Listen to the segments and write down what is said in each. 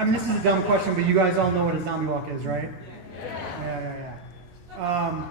I mean, this is a dumb question, but you guys all know what a zombie walk is, right? Yeah.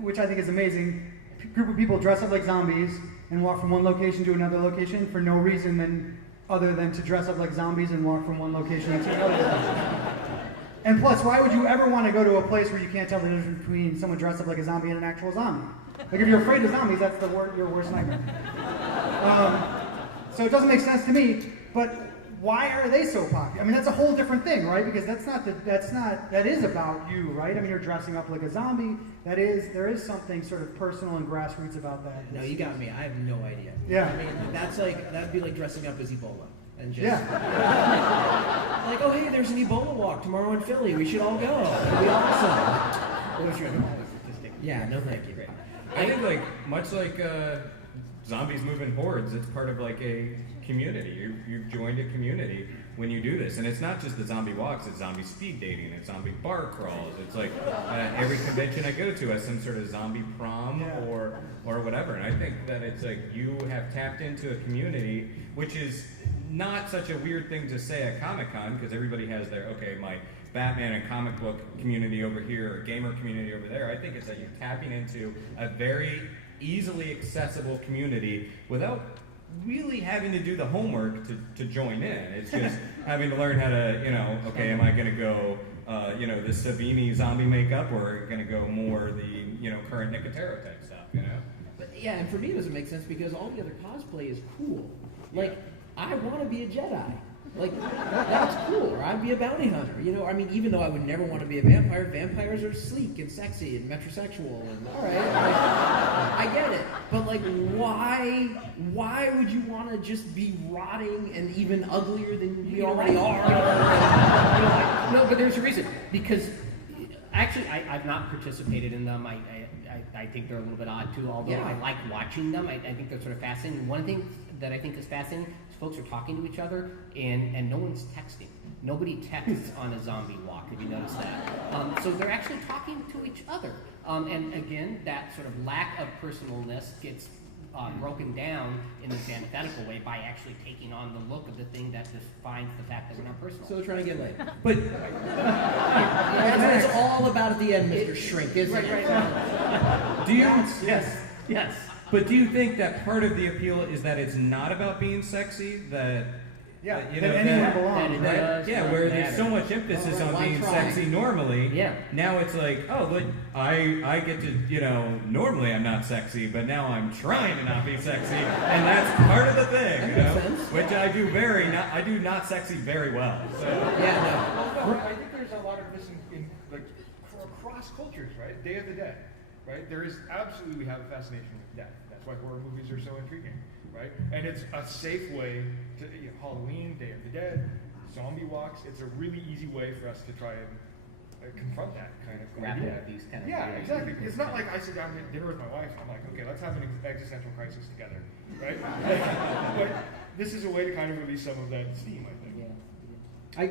Which I think is amazing. A group of people dress up like zombies and walk from one location to another location for no reason other than to dress up like zombies and walk from one location to another location. And plus, why would you ever want to go to a place where you can't tell the difference between someone dressed up like a zombie and an actual zombie? Like, if you're afraid of zombies, that's your worst nightmare. So it doesn't make sense to me, but why are they so popular? I mean, that's a whole different thing, right? Because that is about you, right? I mean, you're dressing up like a zombie. There is something sort of personal and grassroots about that. No, you got me. I have no idea. Yeah. I mean, that'd be like dressing up as Ebola. And just, yeah. Like, oh, hey, there's an Ebola walk tomorrow in Philly. We should all go. It'll be awesome. Yeah, no thank you. I think, like, much like zombies move in hordes, it's part of, like, a community. You've joined a community when you do this. And it's not just the zombie walks, it's zombie speed dating, it's zombie bar crawls. It's like every convention I go to has some sort of zombie prom or whatever. And I think that it's like you have tapped into a community, which is not such a weird thing to say at Comic-Con, because everybody has my Batman and comic book community over here, or gamer community over there. I think it's that you're tapping into a very easily accessible community without really having to do the homework to join in. It's just having to learn how to, am I going to go, the Savini zombie makeup, or going to go more the, current Nicotero type stuff, But yeah, and for me it doesn't make sense because all the other cosplay is cool. Like, I want to be a Jedi. Like, that's cool. Or I'd be a bounty hunter. I mean, even though I would never want to be a vampire, vampires are sleek and sexy and metrosexual. And all right, I get it. But like, why would you want to just be rotting and even uglier than we already are? No, but there's a reason. Because actually, I've not participated in them. I think they're a little bit odd too. Although I like watching them. I think they're sort of fascinating. One thing that I think is fascinating is folks are talking to each other and no one's texting. Nobody texts on a zombie walk. Have you noticed that? So they're actually talking to each other. And again, that sort of lack of personalness gets broken down in this antithetical way by actually taking on the look of the thing that defines the fact that we're not personal. So they're trying to get laid. But that's what it's all about at the end, Mr. Shrink, isn't it? Right. Do you? Yes. But do you think that part of the appeal is that it's not about being sexy? That anyone belongs, right? Where there's so much emphasis on being sexy normally. Yeah. Now it's like, but I get to, normally I'm not sexy, but now I'm trying to not be sexy, and that's part of the thing, which I do not sexy very well. So. I think there's a lot of this in across cultures, right? Day of the Dead, right? There is absolutely, we have a fascination with death. That's why horror movies are so intriguing, right? And it's a safe way to, Halloween, Day of the Dead, zombie walks. It's a really easy way for us to try and confront that kind of grapple idea. with these kind of ideas. Exactly. It's not like I sit down to dinner with my wife and I'm like, okay, let's have an existential crisis together, right? But this is a way to kind of release some of that steam, I think.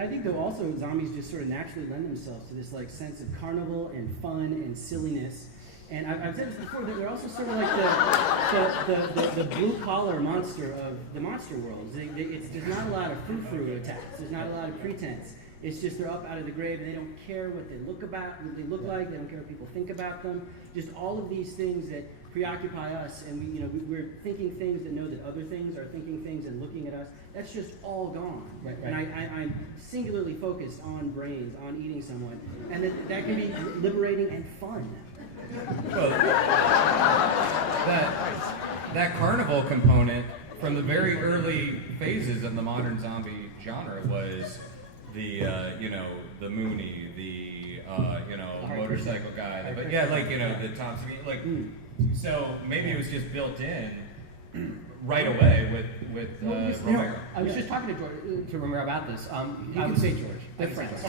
I think though also zombies just sort of naturally lend themselves to this like sense of carnival and fun and silliness. And I've said this before, that they're also sort of like the blue-collar monster of the monster world. There's not a lot of frou-frou attacks. There's not a lot of pretense. It's just they're up out of the grave and they don't care what they look like. They don't care what people think about them. Just all of these things that preoccupy us, and we're thinking things that know that other things are thinking things and looking at us. That's just all gone. Right. And I'm singularly focused on brains, on eating someone, and that can be liberating and fun. Well, that carnival component from the very early phases of the modern zombie genre was the the Mooney, the motorcycle guy, the Tom Savini, so maybe it was just built in right away with Romero. I was just talking to Romero about this. You can say George. They're friends.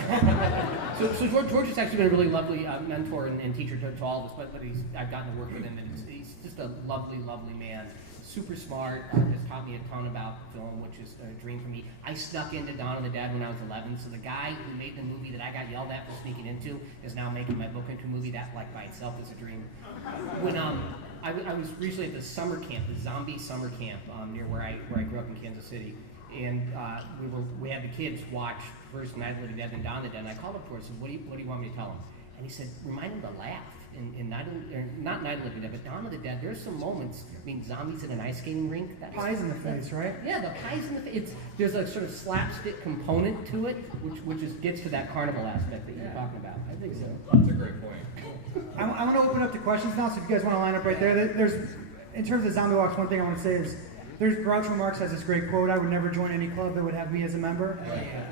so George has actually been a really lovely mentor and teacher to all of us, but I've gotten to work with him, and he's just a lovely, lovely man. Super smart, has taught me a ton about film, which is a dream for me. I snuck into Dawn of the Dead when I was 11, so the guy who made the movie that I got yelled at for sneaking into is now making my book into a movie. That, by itself, is a dream. When I was recently at the summer camp, the zombie summer camp near where I grew up in Kansas City, and we had the kids watch first Night of the Living Dead and Dawn of the Dead. And I called him for it. I said, what do you want me to tell him? And he said, remind him to laugh. Not Night of the Living Dead, but Dawn of the Dead. There's some moments. I mean, zombies in an ice skating rink. Pies in the face, right? Yeah, the pies in the face. There's a sort of slapstick component to it, which gets to that carnival aspect that you're talking about. I think so. That's a great point. I want to open up to questions now, so if you guys want to line up right there. There's, in terms of Zombie Walks, one thing I want to say is, there's Groucho Marx has this great quote, I would never join any club that would have me as a member.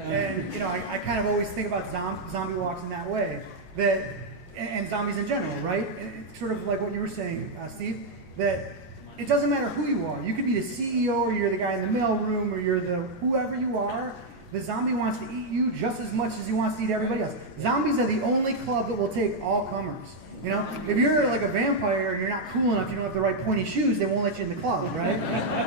And, you know, I kind of always think about zombie walks in that way, and zombies in general, right? And it's sort of like what you were saying, Steve, that it doesn't matter who you are. You could be the CEO, or you're the guy in the mailroom, or you're the whoever you are. The zombie wants to eat you just as much as he wants to eat everybody else. Zombies are the only club that will take all comers. You know, if you're like a vampire and you're not cool enough, you don't have the right pointy shoes, they won't let you in the club, right?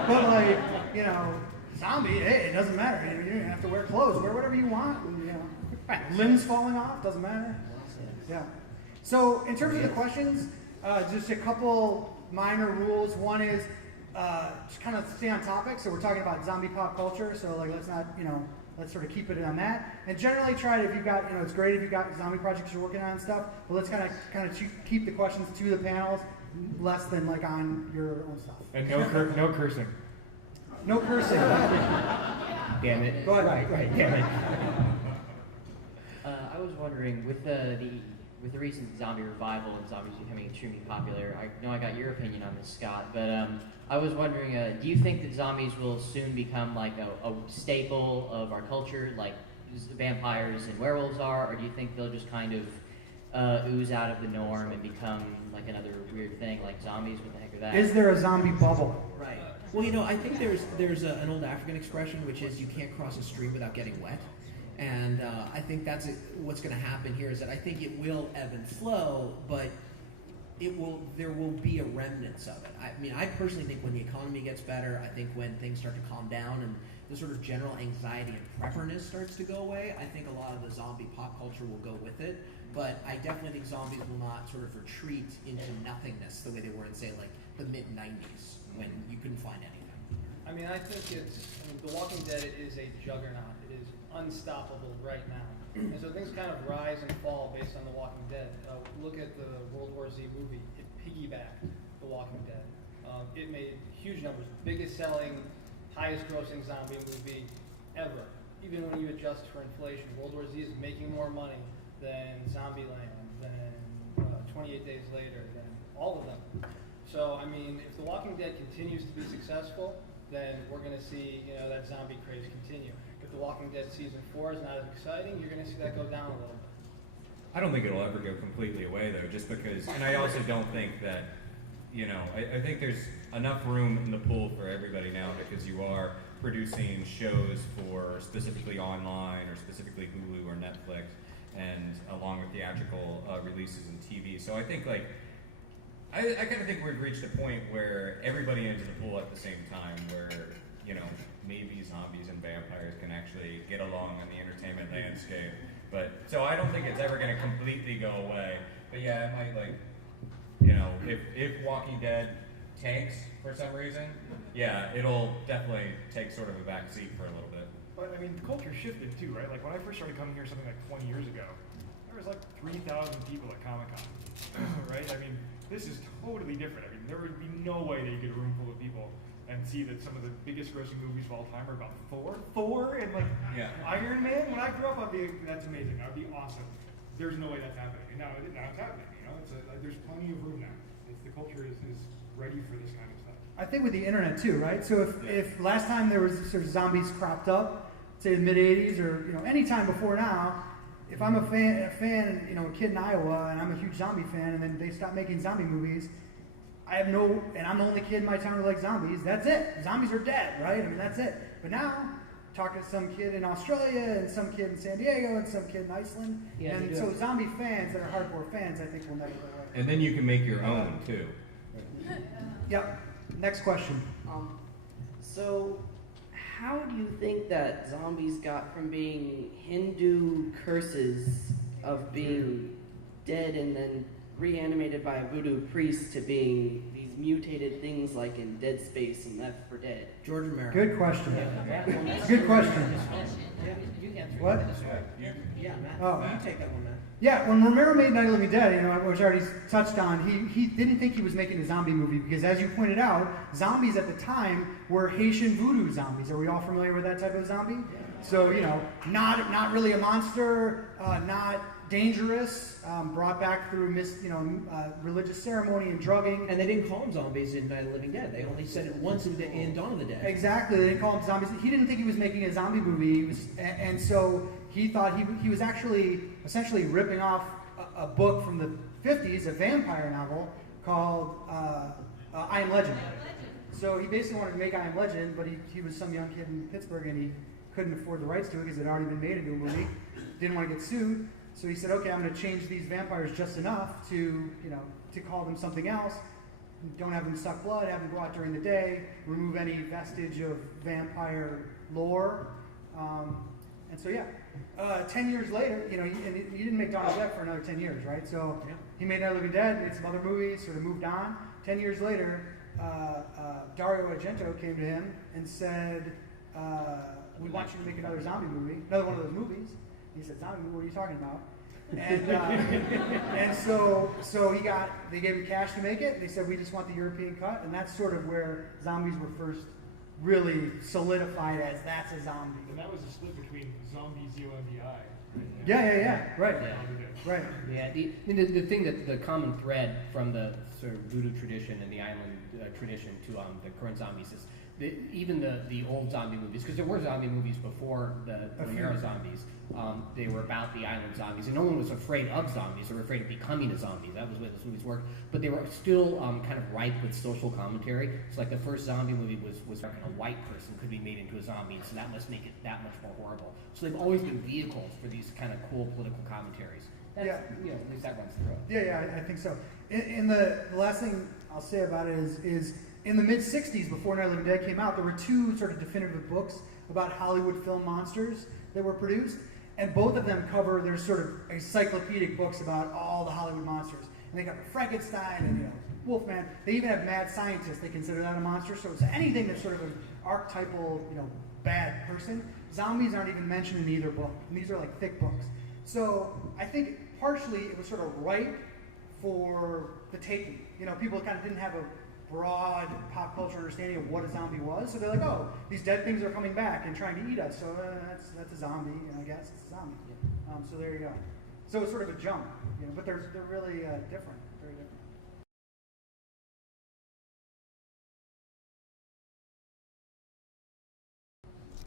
But like, you know, zombie, hey, it doesn't matter. You don't have to wear clothes. Wear whatever you want. And, you know, limbs falling off, doesn't matter. Yeah. So in terms of the questions, just a couple minor rules. One is just kind of stay on topic. So we're talking about zombie pop culture. So like, let's not, you know, let's sort of keep it on that. And generally try to, if you've got, you know, it's great if you've got zombie projects you're working on and stuff, but let's kind of keep the questions to the panels, less than like on your own stuff. And no cursing. No cursing. Damn it. Go ahead. Right, damn it. I was wondering, with the recent zombie revival and zombies becoming extremely popular, I know I got your opinion on this, Scott, but I was wondering, do you think that zombies will soon become like a staple of our culture, like vampires and werewolves are, or do you think they'll just kind of ooze out of the norm and become like another weird thing, like zombies? What the heck are that? Is there a zombie bubble? Right. Well, you know, I think there's an old African expression which is you can't cross a stream without getting wet. And I think that's what's going to happen here is that I think it will ebb and flow, but there will be a remnants of it. I mean, I personally think when the economy gets better, I think when things start to calm down and the sort of general anxiety and prepperness starts to go away, I think a lot of the zombie pop culture will go with it. But I definitely think zombies will not sort of retreat into nothingness the way they were in, say, like the mid-90s when you couldn't find anything. I mean, The Walking Dead is a juggernaut. It is unstoppable right now. And so things kind of rise and fall based on The Walking Dead. Look at the World War Z movie. It piggybacked The Walking Dead. It made huge numbers. Biggest selling, highest grossing zombie movie ever. Even when you adjust for inflation. World War Z is making more money than Zombieland, than 28 Days Later, than all of them. So, I mean, if The Walking Dead continues to be successful, then we're going to see, you know, that zombie craze continue. If The Walking Dead season 4 is not as exciting, you're going to see that go down a little bit. I don't think it'll ever go completely away though, just because, and I also don't think that, you know, I think there's enough room in the pool for everybody now because you are producing shows for specifically online or specifically Hulu or Netflix and along with theatrical releases and TV. So I think like, I kind of think we've reached a point where everybody enters the pool at the same time where, you know, maybe zombies and vampires can actually get along on the entertainment landscape. But, so I don't think it's ever going to completely go away. But yeah, it might like, you know, if Walking Dead tanks for some reason, yeah, it'll definitely take sort of a back seat for a little bit. But I mean, the culture shifted too, right? Like when I first started coming here something like 20 years ago, there was like 3,000 people at Comic-Con, right? I mean, this is totally different. I mean, there would be no way that you get a room full of people and see that some of the biggest grossing movies of all time are about Thor and like Iron Man. When I grew up, that's amazing. That would be awesome. There's no way that's happening. And now it's happening. You know, there's plenty of room now. The culture is ready for this kind of stuff. I think with the internet too, right? So if last time there was sort of zombies cropped up, say the mid '80s or you know any time before now, if I'm a fan, you know, a kid in Iowa, and I'm a huge zombie fan, and then they stop making zombie movies, and I'm the only kid in my town who likes zombies. That's it. Zombies are dead, right? I mean, that's it. But now, talking to some kid in Australia, and some kid in San Diego, and some kid in Iceland, and so zombie fans that are hardcore fans, I think will never go away. And then you can make your own too. Yep. Next question. So, how do you think that zombies got from being Hindu curses of being dead and then reanimated by a voodoo priest to being these mutated things like in Dead Space and Left 4 Dead? George Romero. Good question. Yeah. Good question. You answer What? this way. Yeah, Matt. Oh. You take that one, Matt. Yeah, when Romero made Night of the Living Dead, which I already touched on, he didn't think he was making a zombie movie because, as you pointed out, zombies at the time were Haitian voodoo zombies. Are we all familiar with that type of zombie? So, not really a monster, not dangerous, brought back through religious ceremony and drugging. And they didn't call them zombies in Night of the Living Dead. They only said it once in Dawn of the Dead. Exactly, they didn't call them zombies. He didn't think he was making a zombie movie, and so he thought he was actually essentially ripping off a book from the 50s, a vampire novel called I Am Legend. So he basically wanted to make I Am Legend, but he was some young kid in Pittsburgh and he couldn't afford the rights to it because it had already been made into a movie. Didn't want to get sued, so he said, "Okay, I'm going to change these vampires just enough to call them something else. Don't have them suck blood. Have them go out during the day. Remove any vestige of vampire lore." And so 10 years later, he didn't make Dawn of the Dead for another 10 years, right? So he made Night of the Living Dead, made some other movies, sort of moved on. 10 years later, Dario Argento came to him and said, "We want you to make another zombie movie, another one of those movies." He said, "Zombie movie? What are you talking about?" And so they gave him cash to make it. They said, "We just want the European cut," and that's sort of where zombies were first really solidified as that's a zombie. And that was a split between zombie, ZOMBI. Yeah, right. Yeah. Right. Yeah, the thing that the common thread from the sort of voodoo tradition and the island tradition to the current zombies is even the old zombie movies, because there were zombie movies before the Romero zombies. They were about the island zombies, and no one was afraid of zombies. They were afraid of becoming a zombie. That was the way those movies worked. But they were still kind of ripe with social commentary. So like the first zombie movie was like a white person could be made into a zombie, so that must make it that much more horrible. So they've always been vehicles for these kind of cool political commentaries. That's, at least that runs through it. Yeah, I think so. In the last thing I'll say about it is in the mid-'60s, before Night of the Living Dead came out, there were two sort of definitive books about Hollywood film monsters that were produced, and both of them cover, there's sort of encyclopedic books about all the Hollywood monsters. And they got Frankenstein and Wolfman. They even have Mad Scientist. They consider that a monster. So it's anything that's sort of an archetypal, bad person. Zombies aren't even mentioned in either book, and these are like thick books. So I think partially it was sort of ripe for the taking. People kind of didn't have a broad pop culture understanding of what a zombie was, so they're like, "Oh, these dead things are coming back and trying to eat us, so that's a zombie, I guess it's a zombie." So there you go. So it's sort of a jump, but they're really different, very different.